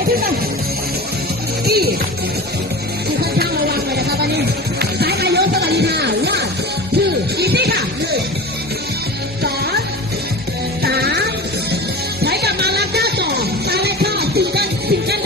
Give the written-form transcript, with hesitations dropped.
ยวขึ้นมาที่ทุกคนข้างระวังเลยนะครับวันนี้สายนายกสวัสดีค่ะว่าคืออีซี่ค่ะ1 2 3ใช้กับมาลักหน้าต่อตาเล็กข้อ4 กัน